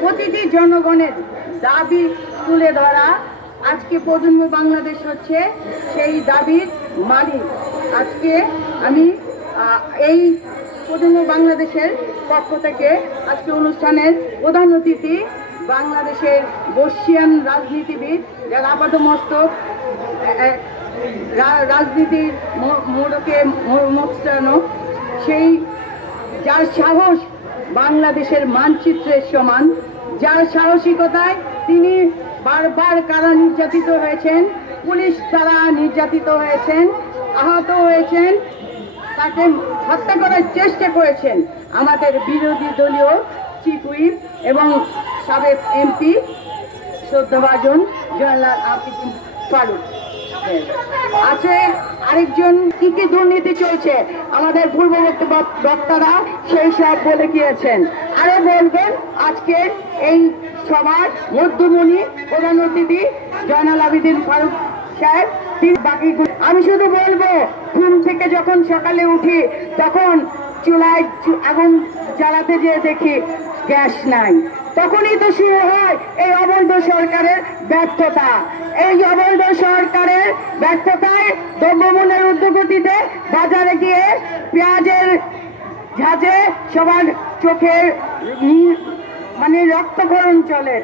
প্রতিটি জনগণের দাবি তুলে ধরা। আজকে প্রজন্ম বাংলাদেশ হচ্ছে সেই দাবির মালিক। আজকে আমি এই প্রজন্ম বাংলাদেশের পক্ষ থেকে আজকে অনুষ্ঠানের প্রধান অতিথি বাংলাদেশের বর্ষিয়ান রাজনীতিবিদ, যারা আপাতমস্তক রাজনীতির মোড়কে মোড়ানো, সেই যার সাহস বাংলাদেশের মানচিত্রের সমান, যার সাহসিকতায় তিনি বারবার কারা নির্যাতিত হয়েছেন, পুলিশ দ্বারা নির্যাতিত হয়েছেন, আহত হয়েছেন, তাকে হত্যা করার চেষ্টা করেছেন আমাদের বিরোধী দলীয় চিফ হুইপ এবং সাবেক এমপি শ্রদ্ধাভাজন জয়নাল আবদিন ফারুক। আছে আরেকজন, কি কি দুর্নীতি চলছে আমাদের পূর্ববর্তী বক্তারা সেই সব বলে গিয়েছেন। আরো বলবেন আজকে এই সভার মধ্যমণি প্রধান অতিথি জয়নাল আবদিন ফারুক সাহেব। বাকি আমি শুধু বলবো, ঘুম থেকে যখন সকালে উঠি তখন চুলায় আগুন জ্বালাতে যেয়ে দেখি গ্যাস নাই, তখনই তো শুরু হয় এই অবৈধ সরকারের ব্যর্থতা। এই অবৈধ সরকারের ব্যর্থতায় দ্রব্যমূল্যের ঊর্ধ্বগতিতে বাজারে গিয়ে পেঁয়াজের ঝাঁঝে সবার চোখের মানে রক্তক্ষরণ চলে,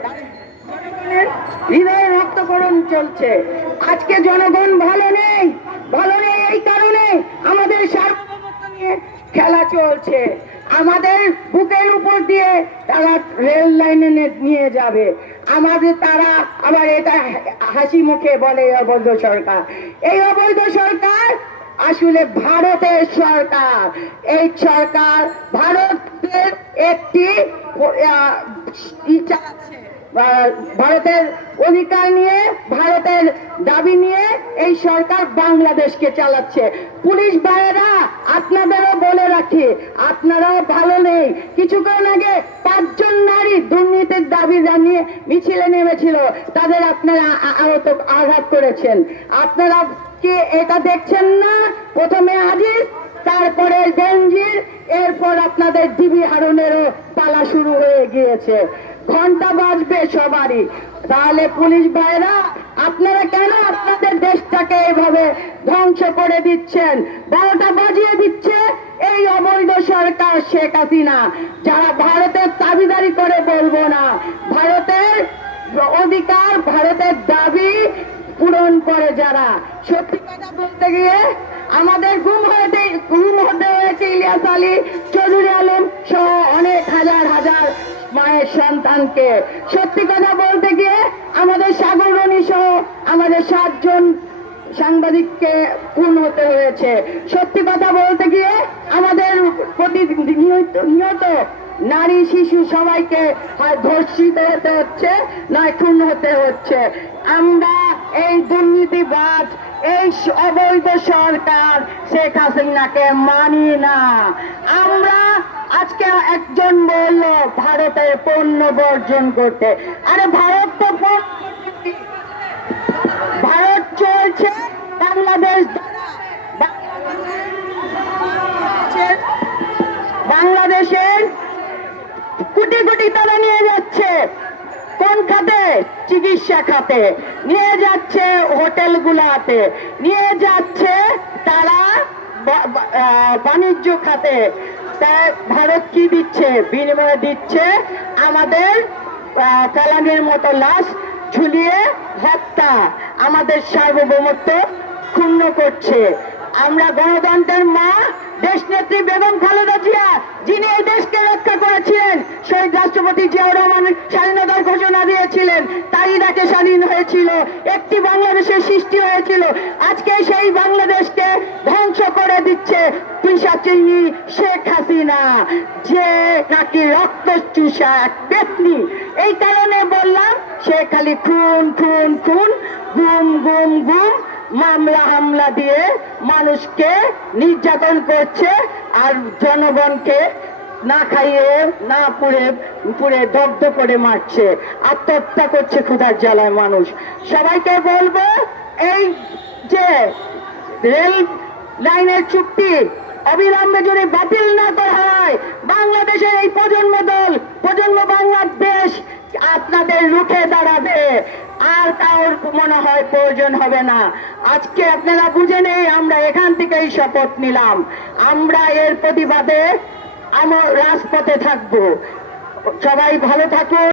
হৃদয় রক্তক্ষরণ চলছে। আজকে জনগণ ভালো নেই, ভালো নেই এই কারণে আমাদের সার্বভৌমত্ব নিয়ে খেলা চলছে। আমাদের বুকের উপর দিয়ে তারা রেল লাইনে নিয়ে যাবে, আমাদের তারা আবার এটা হাসি মুখে বলে অবৈধ সরকার। এই অবৈধ সরকার আসলে ভারতের সরকার। এই সরকার ভারতের একটি ভারতের অধিকার নিয়ে, ভারতের দাবি নিয়ে এই সরকার বাংলাদেশকে চালাচ্ছে। পুলিশ ভাইয়েরা, আপনাদেরও বলে রাখি, আপনারাও ভালো নেই। কিছুক্ষণ আগে 5 জন নারী দুর্নীতির দাবি জানিয়ে মিছিলে নেমেছিল, তাদের আপনারা আঘাত করেছেন। আপনারা কি এটা দেখছেন না? প্রথমে আজিজ, তারপরে বেনজির, এরপর আপনাদের ডিবি হারুনেরও পালা শুরু হয়ে গিয়েছে। ঘন্টা বাজবে সবারই। তাহলে পুলিশ ভাইরা, আপনারা কেন আপনাদের দেশটাকে এইভাবে ধ্বংস করে দিচ্ছেন? 12টা বাজিয়ে দিচ্ছে এই অবৈধ সরকার শেখ হাসিনা, যারা ভারতের দাবিদারি করে, বলবো না, ভারতের অধিকার, ভারতের দাবি পূরণ করে যারা। সত্যি কথা বলতে গিয়ে আমাদের গুম হতে হয়েছে ইলিয়াস আলী, চৌধুরী আলম সহ অনেক হাজার হাজার মায়ের সন্তানকে। সত্যি কথা বলতে গিয়ে আমাদের সাগর রনি সহ আমাদের 7 জন সাংবাদিককে খুন হতে হয়েছে। সত্যি কথা বলতে গিয়ে আমাদের নিয়ত নারী, শিশু সবাইকে ধর্ষিত হতে হচ্ছে, নয় খুন হতে হচ্ছে। আমরা এই দুর্নীতিবাজ, এই অবৈধ সরকার শেখ হাসিনাকে মানি না। আমরা আজকে একজন বলল ভারতের পণ্য বর্জন করতে। আরে ভারত তো ভারত চলছে বাংলাদেশ, বাংলাদেশের কোটি কোটি তারা নিয়ে যাচ্ছে। কোন খাতে? চিকিৎসা খাতে নিয়ে যাচ্ছে, হোটেলগুলাতে নিয়ে যাচ্ছে, তারা বাণিজ্য খাতে। তাই ভারত কি দিচ্ছে? বিনিময়ে দিচ্ছে আমাদের ফেলানির মতো লাশ ঝুলিয়ে হত্যা, আমাদের সার্বভৌমত্ব ক্ষুণ্ণ করছে। আমরা গণতন্ত্রের মা দেশনেত্রী বেগম খালেদা জিয়া, যিনি এই দেশকে রক্ষা করেছিলেন, শহীদ রাষ্ট্রপতি জিয়াউর রহমান স্বাধীনতার ঘোষণা দিয়েছিলেন, তাই ইরাকে স্বাধীন হয়েছিল, একটি বাংলাদেশের সৃষ্টি হয়েছিল। আজকে সেই বাংলাদেশকে ধ্বংস করে দিচ্ছে পিশাচিনী শেখ হাসিনা, যে নাকি রক্ত চুষা এক পেতনি। এই কারণে বললাম, সে খালি খুন খুন খুন, গুম গুম গুম, মামলা হামলা দিয়ে মানুষকে নির্যাতন করছে, আর জনগণকে না খাইয়ে, না পুড়ে দগ্ধ করে মারছে, আত্মহত্যা করছে ক্ষুধার জ্বালায় মানুষ। সবাইকে বলবো, এই যে রেল লাইনের চুক্তি অবিলম্বে যদি বাতিল না করা হয়, বাংলাদেশের এই প্রজন্ম বাংলাদেশ রুখে দাঁড়াবে, আর কারোর মনে হয় প্রয়োজন হবে না। আজকে আপনারা বুঝে নেই, আমরা এখান থেকেই শপথ নিলাম, আমরা এর প্রতিবাদে আমরা রাজপথে থাকবো। সবাই ভালো থাকুন।